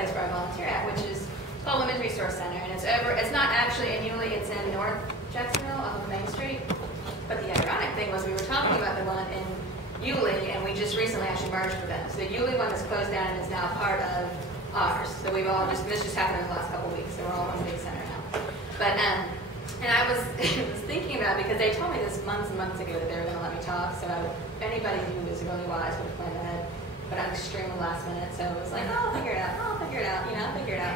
place where I volunteer at, which is called Women's Resource Center, and it's not actually in Yulee, it's in North Jacksonville off of Main Street. But the ironic thing was we were talking about the one in Yulee, and we just recently actually merged with them. So the Yulee one that's closed down is now part of ours. So we've all this just happened in the last couple of weeks, so we're all one big center now. But and I was thinking about it because they told me this months and months ago that they were going to let me talk. So if anybody who was really wise would have planned ahead. But I'm extremely last minute, so it was like, oh, I'll figure it out. I'll figure it out. You know, I'll figure it out.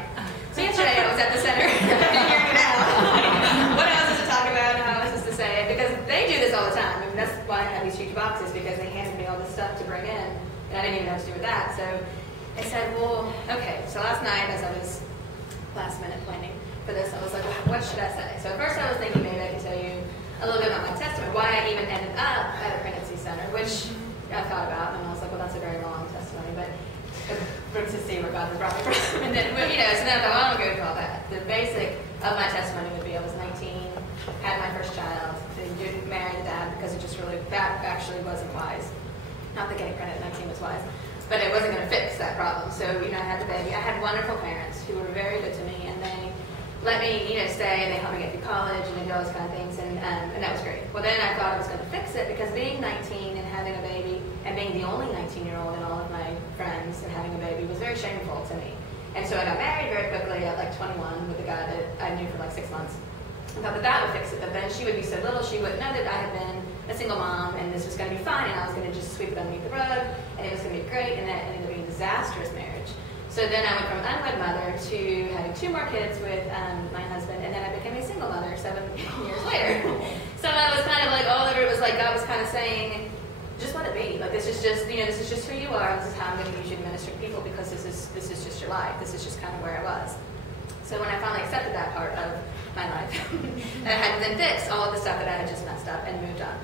So yesterday I was at the center figuring it out. What I was supposed to talk about and how I was supposed to say it, because they do this all the time. I mean, that's why I have these huge boxes, because they handed me all this stuff to bring in, and I didn't even know what to do with that. So I said, well, okay. So last night, as I was last minute planning for this, I was like, well, what should I say? So at first I was thinking maybe I could tell you a little bit about my testimony, why I even ended up at a pregnancy center, which I thought about, and I was like, well, that's a very long testimony, but to see where God has brought me from. And then, so then I thought, well, I don't go through all that. The basic of my testimony would be I was 19, had my first child, didn't marry the dad because that actually wasn't wise. Not that getting pregnant at 19 was wise, but it wasn't going to fix that problem. So, I had the baby. I had wonderful parents who were very good to me, and they let me, stay, and they helped me get through college, and they did all those kind of things, and that was great. Well, then I thought I was going to fix it, because being 19 and having a baby, and being the only 19-year-old in all of my friends and having a baby was very shameful to me. And so I got married very quickly at like 21 with a guy that I knew for like 6 months. I thought that would fix it, but then she would be so little, she wouldn't know that I had been a single mom, and this was going to be fine, and I was going to just sweep it underneath the rug, and it was going to be great, and that ended up being a disastrous marriage. So then I went from unwed mother to having 2 more kids with my husband, and then I became a single mother 7 years later. So I was kind of like, all of it was like God was kind of saying, just let it be. Like, this is just, this is just who you are. This is how I'm going to use you to minister to people, because this is just your life. This is just kind of where I was. So when I finally accepted that part of my life, I had then fixed all of the stuff that I had just messed up and moved on.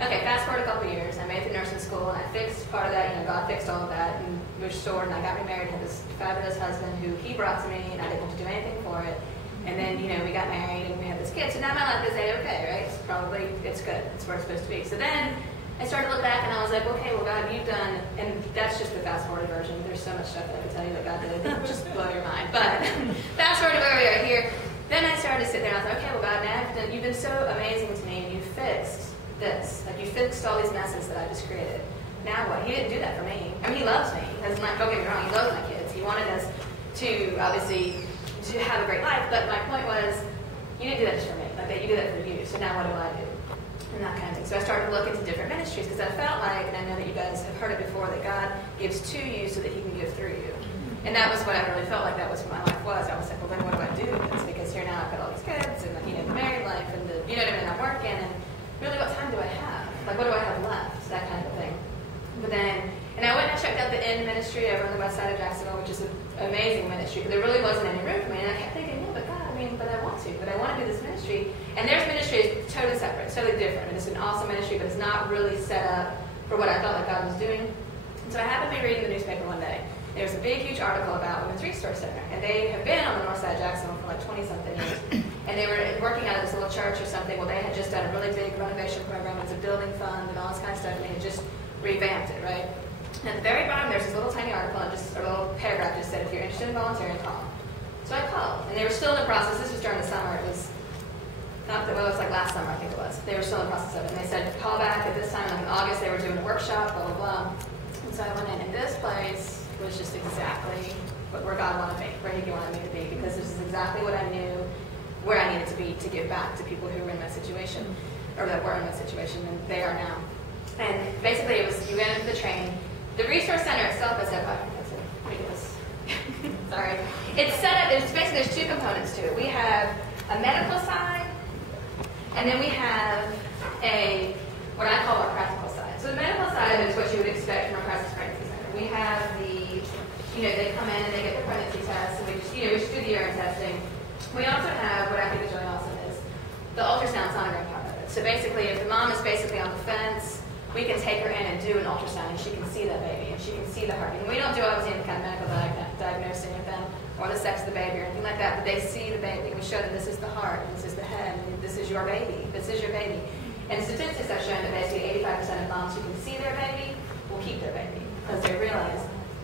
Okay, fast forward a couple of years, I made it through nursing school, and I fixed part of that. God fixed all of that, and restored, and I got remarried, had this fabulous husband who he brought to me, and I didn't have to do anything for it. And then, we got married, and we had this kid. So now my life is A-okay, right? It's good. It's where it's supposed to be. So then I started to look back, and I was like, okay, well, God, you've done, and that's just the fast forward version. There's so much stuff that I could tell you that God did. It would just blow your mind. But fast forward to where we are here. Then I started to sit there, and I was like, okay, well, God, now you've been so amazing to me, and you fixed this. Like, you fixed all these messes that I just created. Now what? He didn't do that for me. I mean, he loves me. Don't get me wrong, he loves my kids. He wanted us to, obviously, to have a great life, but my point was, you didn't do that just for me. Like, you did that for you, so now what do I do? And that kind of thing. So I started to look into different ministries, because I felt like, and I know that you guys have heard it before, that God gives to you so that he can give through you. And that was what I really felt like that was what my life was. I was like, well, then what do I do with this? Because here now I've got all these kids, and the married life, and I'm working, and really what time do I have? Like, what do I have left? That kind of thing. But then, and I went and checked out the Inn ministry over on the west side of Jacksonville, which is an amazing ministry, but there really wasn't any room for me. And I kept thinking, but God, but I want to do this ministry. And there's ministry is totally separate, totally different. And it's an awesome ministry, but it's not really set up for what I felt like God was doing. And so I happened to be reading the newspaper one day. There was a big, huge article about Women's Resource Center, and they have been on the north side of Jacksonville for like 20-something years. And they were working out of this little church or something. Well, they had just done a really big renovation program. It was a building fund and all this kind of stuff, and they had just revamped it, right? And at the very bottom, there's this little tiny article, and just a little paragraph just said, if you're interested in volunteering, call. So I called, and they were still in the process. This was during the summer. It was not that, well, it was like last summer, I think it was. They were still in the process of it, and they said, call back at this time, like in August, they were doing a workshop, blah, blah, blah. And so I went in, and this place was just exactly where God wanted me, where he wanted me to be, because this is exactly what I knew where I needed to be to give back to people who were in that situation, or that were in that situation, and they are now. And basically, it was, you went into the training. The resource center itself is set up, sorry. It's set up, it's basically, there's 2 components to it. We have a medical side, and then we have what I call our practical side. So the medical side is what you would expect from a crisis pregnancy center. We have they come in and they get the pregnancy test, and we just do the urine testing. We also have, what I think is really awesome, is the ultrasound sonogram part of it. So basically, if the mom is basically on the fence, we can take her in and do an ultrasound, and she can see that baby, and she can see the heartbeat. And we don't do obviously any kind of medical diagnosing with them, or the sex of the baby, or anything like that, but they see the baby. We show them this is the heart, and this is the head, and this is your baby. This is your baby. And statistics have shown that basically 85% of moms who can see their baby will keep their baby, because they realize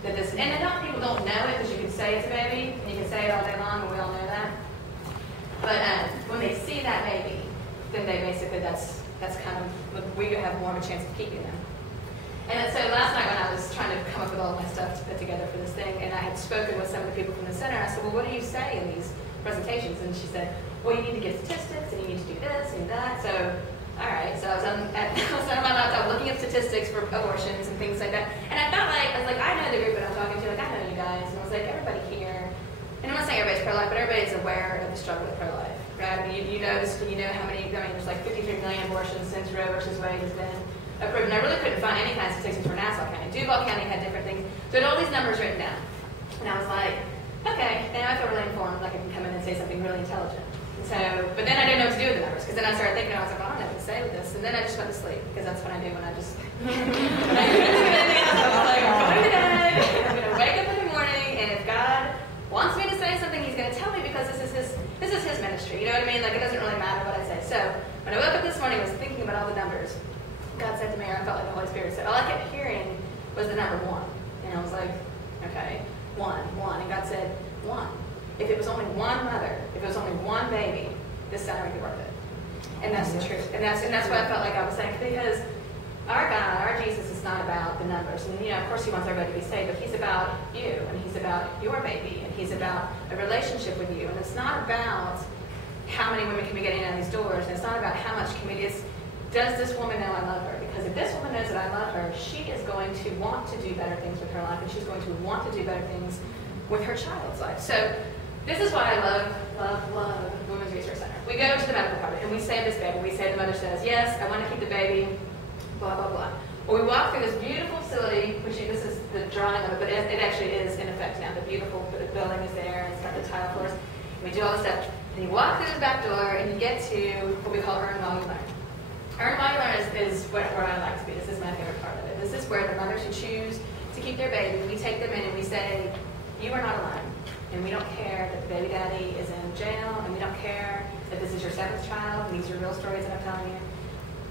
that this, and not people don't know it because you can say it's a baby, and you can say it all day long, and we all know that. But when they see that baby, then they basically, that's kind of, we have more of a chance of keeping them. And so last night when I was trying to come up with all of my stuff to put together for this thing, and I had spoken with some of the people from the center, I said, well, what do you say in these presentations? And she said, well, you need to get statistics, and you need to do this and that. So, all right. So I was on my laptop looking up statistics for abortions and things like that. And I felt like, I know the group that I'm talking to, like, I know you guys. And I was like, everybody here, and I'm not saying everybody's pro-life, but everybody's aware of the struggle with pro-life, right? I mean, you know how many, there's like 53 million abortions since Roe versus Wade has been approved. And I really couldn't find any kind of statistics for Nassau County. Duval County had different things. So I had all these numbers written down. And I was like, okay, now I feel really informed, like I can come in and say something really intelligent. So, but then I didn't know what to do with the numbers, because then I started thinking, I was like, well, I don't know what to say with this. And then I just went to sleep, because that's what I do when I just, when I couldn't do anything else, I was like, I'm going to bed, I'm going to wake up in the morning, and if God wants me to say something, he's going to tell me, because this is his ministry, you know what I mean? Like, it doesn't really matter what I say. So, when I woke up this morning, I was thinking about all the numbers. God said to me, or I felt like the Holy Spirit said, all I kept hearing was the number 1. And I was like, okay, 1. And God said, 1. If it was only one mother, if it was only one baby, this center would be worth it. And that's the truth. And that's what I felt like I was saying, because our God, our Jesus is not about the numbers. And of course he wants everybody to be saved, but he's about you, and he's about your baby, and he's about a relationship with you. And it's not about how many women can be getting out of these doors, and it's not about how much can we, does this woman know I love her? Because if this woman knows that I love her, she is going to want to do better things with her life, and she's going to want to do better things with her child's life. So this is why I love Women's Resource Center. We go to the medical department and we save this baby. We say the mother says, yes, I want to keep the baby, blah, blah, blah. Well, we walk through this beautiful facility, which this is the drawing of it, but it actually is in effect now. The beautiful building is there, and it's got the tile floors. And we do all this stuff. And you walk through the back door and you get to what we call earn while you learn. Earn while you learn is where I like to be. This is my favorite part of it. This is where the mothers who choose to keep their baby, we take them in and we say, you are not alone. And we don't care that the baby daddy is in jail, and we don't care that this is your 7th child, and these are real stories that I'm telling you.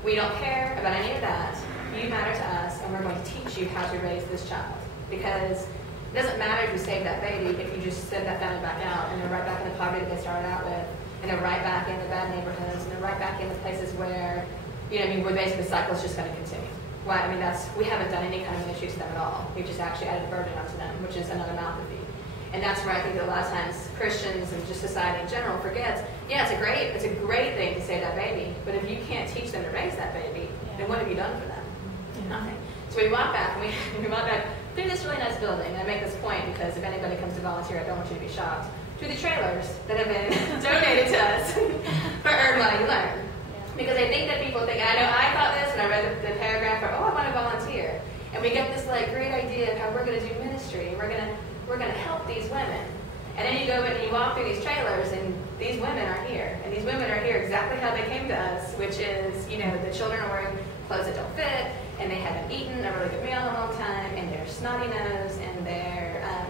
We don't care about any of that. You matter to us, and we're going to teach you how to raise this child. Because it doesn't matter if you save that baby if you just send that family back out, and they're right back in the poverty that they started out with, and they're right back in the bad neighborhoods, and they're right back in the places where, where basically the cycle is just going to continue. Well, we haven't done any kind of ministry to them at all. We've just actually added a burden onto them, which is another mouth to feed. And that's where I think that a lot of times Christians and just society in general forgets, yeah, it's a great thing to save that baby, but if you can't teach them to raise that baby, then what have you done for them? Nothing. So we walk back, and we walk back through this really nice building, and I make this point because if anybody comes to volunteer, I don't want you to be shocked, through the trailers that have been donated to us for Earn While You Learn. Because I think that people think, I know I thought this when I read the paragraph, or, I want to volunteer. And we get this great idea of how we're going to do ministry, and we're going to help these women. And then you go in and you walk through these trailers, and these women are here. And these women are here exactly how they came to us, which is, the children are wearing clothes that don't fit, and they haven't eaten a really good meal in a long time, and they're snotty nosed, and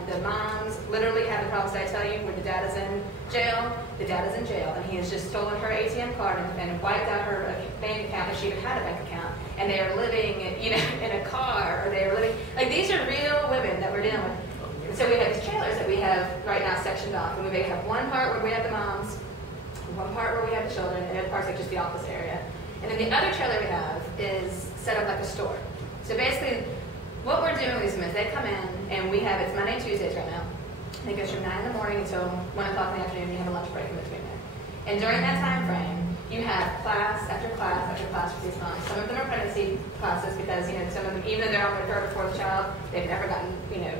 the moms literally have the problems that I tell you, where the dad is in jail. The dad is in jail, and he has just stolen her ATM card and wiped out her bank account if she even had a bank account. And they are living, in a car, or they are living, these are real women that we're dealing with. So we have these trailers that we have right now sectioned off, and we have one part where we have the moms, one part where we have the children, and the other part's just the office area. And then the other trailer we have is set up like a store. So basically, what we're doing with these women is they come in, and we have, it's Monday and Tuesdays right now. And it goes from 9 in the morning until 1 o'clock in the afternoon, and you have a lunch break in between there. And during that time frame, you have class after class after class for these moms. Some of them are pregnancy classes because, some of them, even though they're on their 3rd or 4th child, they've never gotten,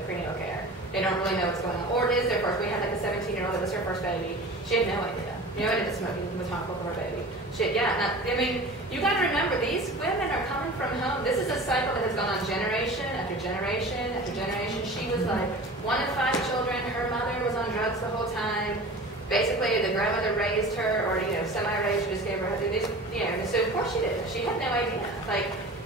prenatal care. They don't really know what's going on. Or it is their first. We had a 17-year-old that was her first baby. She had no idea. No idea that smoking was harmful for her baby. You got to remember, these women are coming from home. This is a cycle that has gone on generation after generation after generation. She was 1 in 5 children. Her mother was on drugs the whole time. Basically, the grandmother raised her, or semi-raised her, just gave her this, So of course she did. She had no idea,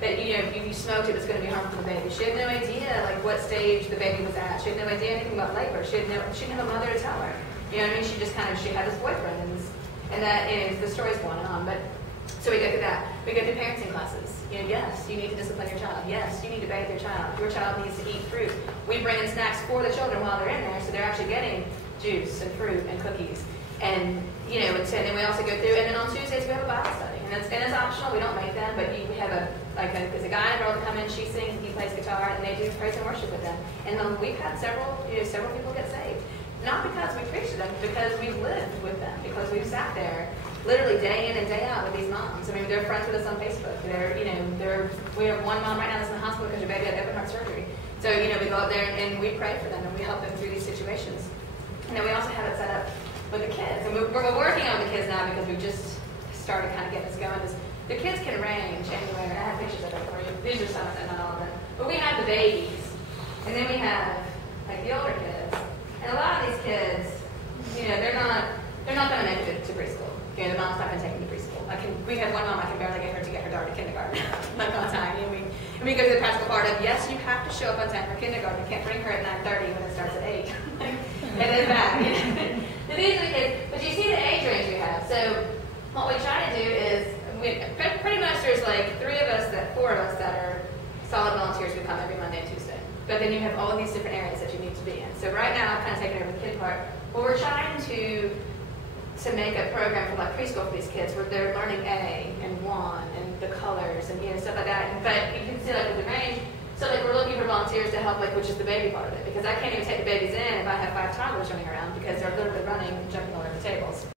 that if you smoked, it was going to be harmful to the baby. She had no idea, what stage the baby was at. She had no idea anything about labor. She didn't have a mother to tell her. She just she had this boyfriend, and that is the story's going on. But so we go through that. We go through parenting classes. Yes, you need to discipline your child. Yes, you need to bathe your child. Your child needs to eat fruit. We bring in snacks for the children while they're in there, so they're actually getting juice and fruit and cookies. And and then we also go through, and then on Tuesdays we have a Bible study, and it's optional. We don't make them, but we have there's a guy and a girl that come in. She sings, he plays guitar, and they do praise and worship with them. And we've had several people get saved, not because we preach to them, because we've lived with them, because we've sat there literally day in and day out with these moms. I mean, they're friends with us on Facebook. We have one mom right now that's in the hospital because her baby had open heart surgery. So we go up there and we pray for them and we help them through these situations. And then we also have it set up with the kids. And we're working on the kids now because we just started kind of getting this going. The kids can range anywhere. I have pictures of them for you. These are some of them, not all of them. But we have the babies. And then we have the older kids. And a lot of these kids, they're not going to make it to preschool. The mom's not going to take them to preschool. We have one mom I can barely get her to get her daughter to kindergarten, like on time. And we go through the practical part of, yes, you have to show up on time for kindergarten. You can't bring her at 9:30 when it starts at 8. And then back. So these are the kids. But you see the age range we have. So what we try to do is, pretty much there's four of us that are solid volunteers who come every Monday and Tuesday. But then you have all these different areas that you need to be in. So right now, I've kind of taken over the kid part. But we're trying to make a program for preschool for these kids where they're learning A and 1 and the colors and stuff like that. But you can see with the range, so we're looking for volunteers to help which is the baby part of it, because I can't even take the babies in if I have 5 toddlers running around because they're literally running and jumping all over the tables.